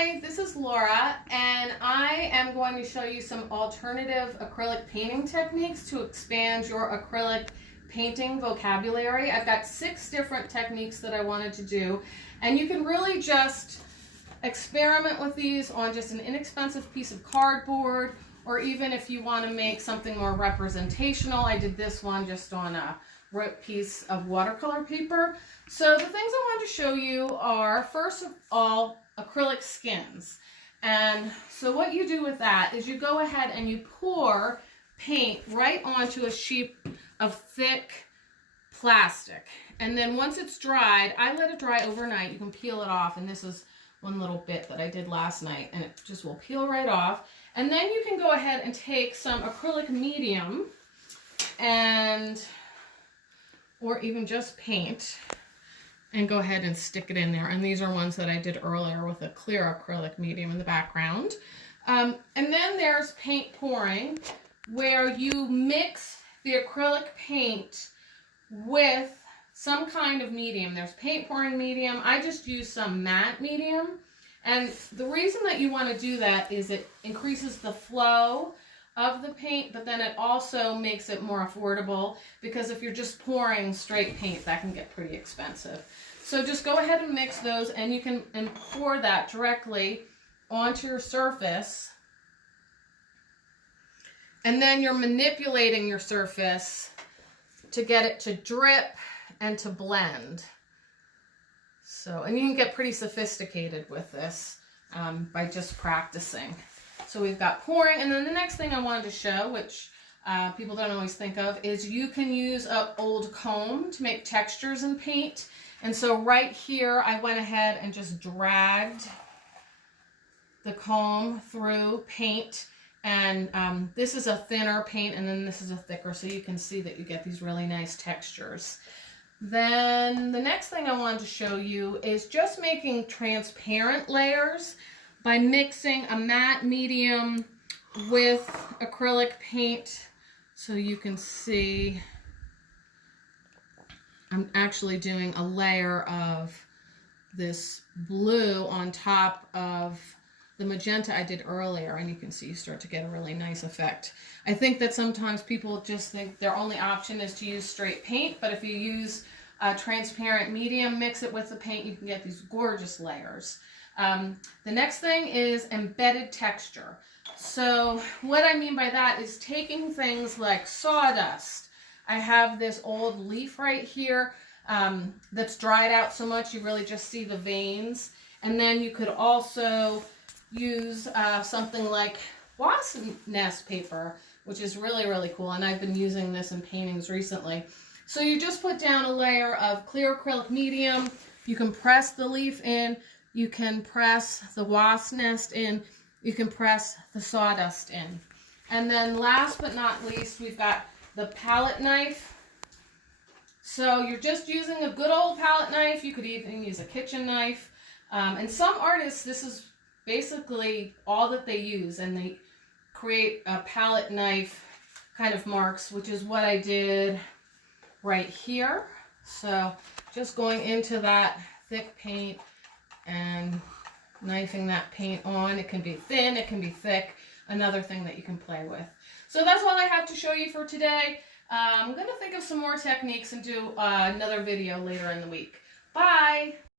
Hi, this is Laura, and I am going to show you some alternative acrylic painting techniques to expand your acrylic painting vocabulary. I've got 6 different techniques that I wanted to do, and you can really just experiment with these on just an inexpensive piece of cardboard, or even if you want to make something more representational. I did this one just on a ripped piece of watercolor paper. So the things I want to show you are, first of all, acrylic skins. And so what you do with that is you go ahead and you pour paint right onto a sheet of thick plastic. And then once it's dried, I let it dry overnight. You can peel it off, and this is one little bit that I did last night, and it just will peel right off. And then you can go ahead and take some acrylic medium or even just paint, and go ahead and stick it in there. And these are ones that I did earlier with a clear acrylic medium in the background. And then there's paint pouring, where you mix the acrylic paint with some kind of medium. There's paint pouring medium. I just use some matte medium. And the reason that you want to do that is it increases the flow of the paint, but then it also makes it more affordable, because if you're just pouring straight paint, that can get pretty expensive. So just go ahead and mix those, and you can pour that directly onto your surface. And then you're manipulating your surface to get it to drip and to blend. So, and you can get pretty sophisticated with this by just practicing. So we've got pouring, and then the next thing I wanted to show, which people don't always think of, is you can use an old comb to make textures in paint. And so right here, I went ahead and just dragged the comb through paint. And this is a thinner paint, and then this is a thicker, so you can see that you get these really nice textures. Then the next thing I wanted to show you is just making transparent layers by mixing a matte medium with acrylic paint. So you can see I'm actually doing a layer of this blue on top of the magenta I did earlier, and you can see you start to get a really nice effect. I think that sometimes people just think their only option is to use straight paint, but if you use a transparent medium, mix it with the paint, you can get these gorgeous layers. The next thing is embedded texture. So what I mean by that is taking things like sawdust. I have this old leaf right here that's dried out so much you really just see the veins. And then you could also use something like wasp nest paper, which is really, really cool. And I've been using this in paintings recently. So you just put down a layer of clear acrylic medium. You can press the leaf in. You can press the wasp nest in. You can press the sawdust in. And then last but not least, we've got the palette knife. So you're just using a good old palette knife. You could even use a kitchen knife. And some artists, this is basically all that they use, and they create a palette knife kind of marks, which is what I did right here. So just going into that thick paint and knifing that paint on. It can be thin, it can be thick, another thing that you can play with. So that's all I have to show you for today. I'm going to think of some more techniques and do another video later in the week. Bye!